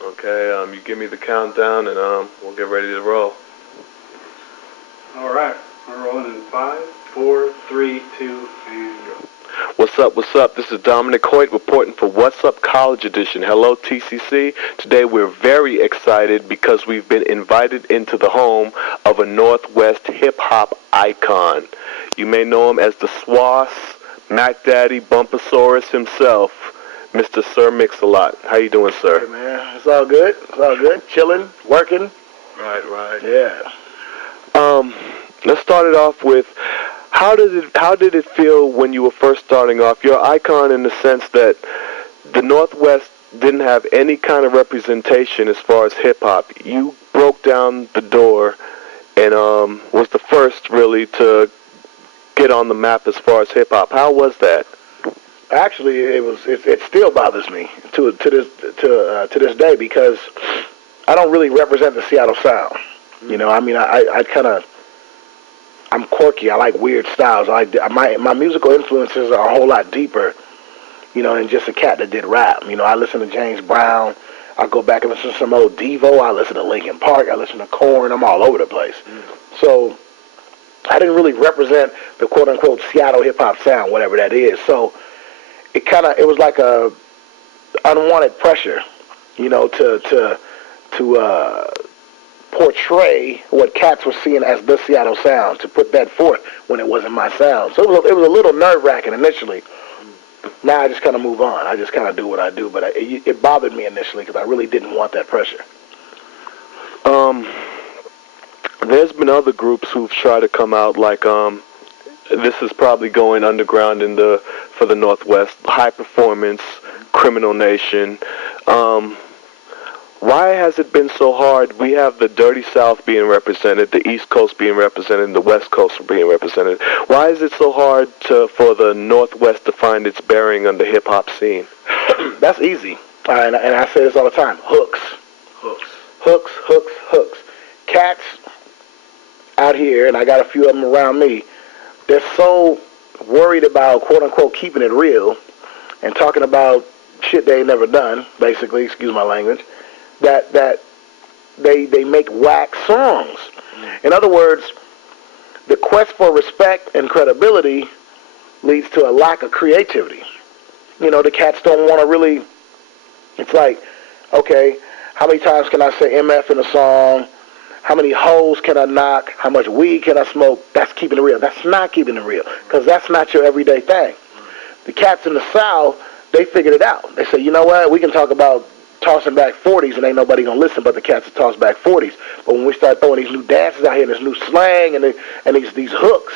Okay, you give me the countdown and we'll get ready to roll. All right, we're rolling in 5, 4, 3, 2, and go. What's up, what's up? This is Dominic Hoyt reporting for What's Up College Edition. Hello, TCC. Today we're very excited because we've been invited into the home of a Northwest hip-hop icon. You may know him as the Swass, Mac Daddy, Bumpasaurus himself, Mr. Sir Mix-a-Lot. How you doing, sir? Hey, man. It's all good. It's all good. Chilling, working. Right. Yeah. Let's start it off with how did it feel when you were first starting off? You're an icon in the sense that the Northwest didn't have any kind of representation as far as hip hop. You broke down the door and was the first really to get on the map as far as hip hop. How was that? Actually, it still bothers me to this day because I don't really represent the Seattle sound. You know, I mean, I kind of, I'm quirky. I like weird styles. My musical influences are a whole lot deeper, you know, than just a cat that did rap. You know, I listen to James Brown. I go back and listen to some old Devo. I listen to Linkin Park. I listen to Korn. I'm all over the place. So I didn't really represent the quote unquote Seattle hip hop sound, whatever that is. So it was like a unwanted pressure, you know, to portray what cats were seeing as the Seattle sound, to put that forth when it wasn't my sound. So it was a little nerve-wracking initially. Now I just kind of move on. I just kind of do what I do. But it bothered me initially because I really didn't want that pressure. There's been other groups who've tried to come out like this is probably going underground for the Northwest. High Performance, Criminal Nation. Why has it been so hard? We have the Dirty South being represented, the East Coast being represented, and the West Coast being represented. Why is it so hard for the Northwest to find its bearing on the hip-hop scene? That's easy. And I say this all the time. Hooks. Cats out here, and I got a few of them around me, they're so worried about, quote-unquote, keeping it real and talking about shit they ain't never done, basically, excuse my language, that they make whack songs. In other words, the quest for respect and credibility leads to a lack of creativity. You know, the cats don't want to really, it's like, okay, how many times can I say MF in a song? How many hoes can I knock? How much weed can I smoke? That's keeping it real. That's not keeping it real because that's not your everyday thing. The cats in the South, they figured it out. They say, you know what, we can talk about tossing back 40s and ain't nobody going to listen but the cats that toss back 40s. But when we start throwing these new dances out here and this new slang and these hooks,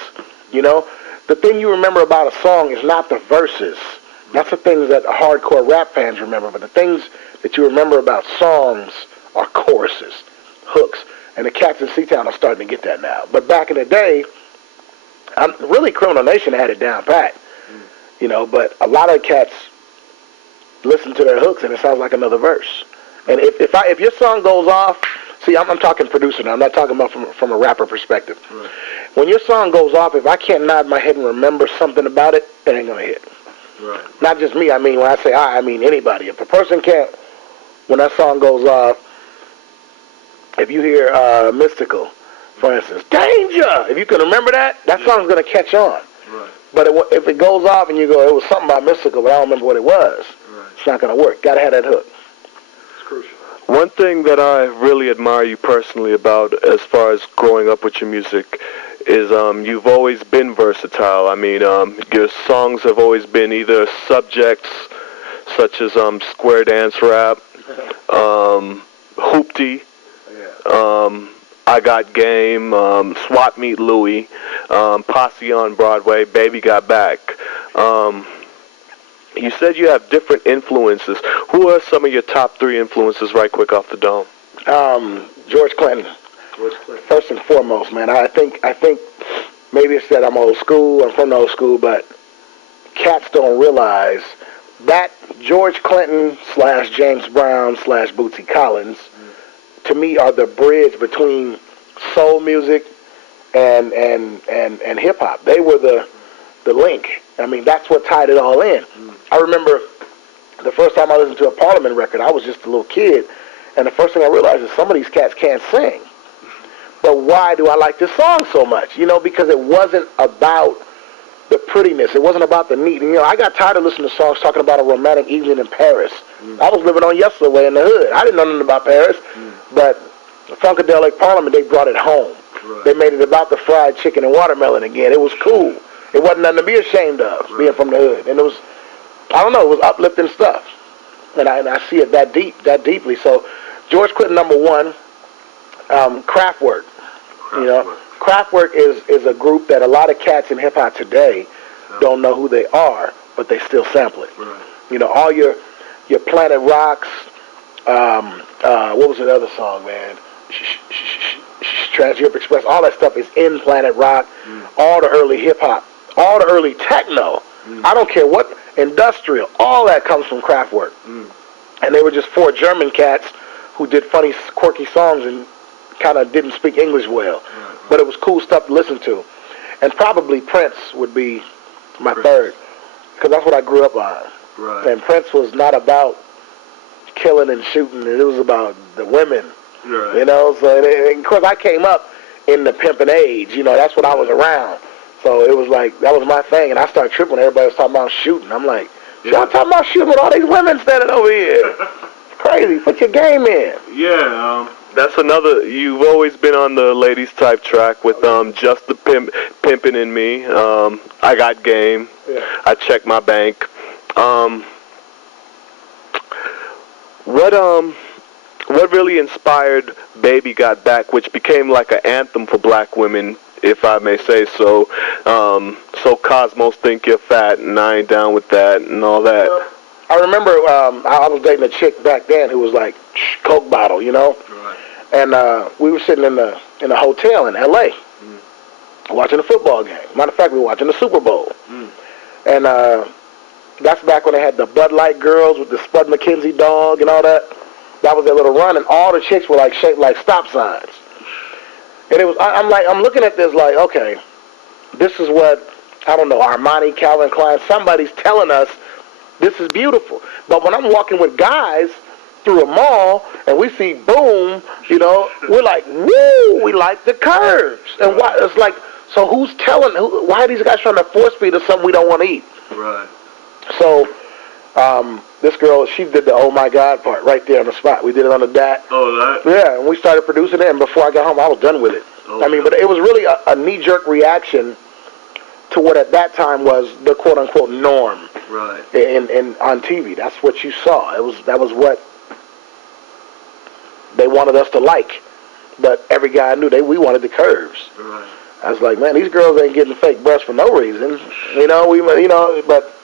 you know, the thing you remember about a song is not the verses. That's the things that hardcore rap fans remember. But the things that you remember about songs are choruses, hooks. And the cats in C-Town are starting to get that now. But back in the day, really Criminal Nation had it down pat. You know, but a lot of cats listen to their hooks and it sounds like another verse. And if your song goes off, see, I'm talking producer now. I'm not talking about from a rapper perspective. Right. When your song goes off, if I can't nod my head and remember something about it, it ain't gonna hit. Right. Not just me. I mean, when I say I mean anybody. If a person can't, when that song goes off, if you hear Mystical, for instance, Danger. If you can remember that song's gonna catch on. Right. But if it goes off and you go, it was something about Mystical, but I don't remember what it was. It's not going to work. Got to have that hook. It's crucial. One thing that I really admire you personally about as far as growing up with your music is you've always been versatile. I mean, your songs have always been either subjects such as square dance rap, hoopty, I Got Game, Swap Meet Louie, Posse on Broadway, Baby Got Back. You said you have different influences. Who are some of your top 3 influences right quick off the dome? George Clinton. First and foremost, man. I think maybe it's that I'm old school, I'm from the old school, but cats don't realize that George Clinton / James Brown / Bootsy Collins, to me, are the bridge between soul music and hip hop. They were the link. I mean, that's what tied it all in. I remember the first time I listened to a Parliament record, I was just a little kid, And the first thing I realized is some of these cats can't sing. But why do I like this song so much? You know, because it wasn't about the prettiness. It wasn't about the neat. You know, I got tired of listening to songs talking about a romantic evening in Paris. I was living on Yesterday in the hood. I didn't know nothing about Paris. But Funkadelic Parliament, they brought it home. Right. They made it about the fried chicken and watermelon again. It was cool. It wasn't nothing to be ashamed of, being from the hood. And it was, I don't know, it was uplifting stuff. And I see it that deeply. So George Clinton, number one, Kraftwerk. You know, Kraftwerk is a group that a lot of cats in hip hop today don't know who they are, but they still sample it. Right. You know, all your Planet Rocks. What was the other song, man? Trans Europe Express. All that stuff is in Planet Rock. All the early hip hop, all the early techno. I don't care what industrial. All that comes from Kraftwerk. And they were just four German cats who did funny, quirky songs and kind of didn't speak English well. But it was cool stuff to listen to. And probably Prince would be my third, because that's what I grew up on. Right. And Prince was not about killing and shooting. It was about the women. Right. You know, so and of course I came up in the pimping age. You know, that's what I was around. So it was like, that was my thing. And I started tripping. Everybody was talking about shooting. I'm like, y'all talking about shooting with all these women standing over here? Crazy. Put your game in. Yeah. That's another. You've always been on the ladies type track with Just the Pimpin' in Me. I Got Game. Yeah. I Check My Bank. What really inspired Baby Got Back, which became like an anthem for black women, if I may say so? So Cosmos Think You're Fat, and I Ain't Down With That, and all that. I remember I was dating a chick back then who was like Coke bottle, you know. Right. And we were sitting in a hotel in L.A. Watching a football game. Matter of fact, we were watching the Super Bowl. And that's back when they had the Bud Light girls with the Spud McKenzie dog and all that. That was their little run, and all the chicks were like shaped like stop signs. And it was, I'm looking at this like, okay, this is what, I don't know, Armani, Calvin Klein, somebody's telling us this is beautiful. But when I'm walking with guys through a mall and we see Boom, you know, we're like, woo, we like the curves. And why, it's like, so who's telling, why are these guys trying to force feed us something we don't want to eat? Right. So this girl, she did the oh my God part right there on the spot. We did it on the DAT. Oh, that? Yeah, and we started producing it, and before I got home, I was done with it. Oh, I mean, but it was really a knee-jerk reaction to what at that time was the quote-unquote norm. Right. In on TV. That's what you saw. That was what they wanted us to like. But every guy knew we wanted the curves. Right. I was like, man, these girls ain't getting fake breasts for no reason. You know, but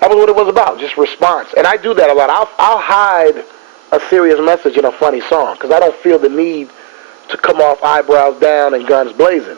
that was what it was about, just response. And I do that a lot. I'll hide a serious message in a funny song because I don't feel the need to come off eyebrows down and guns blazing.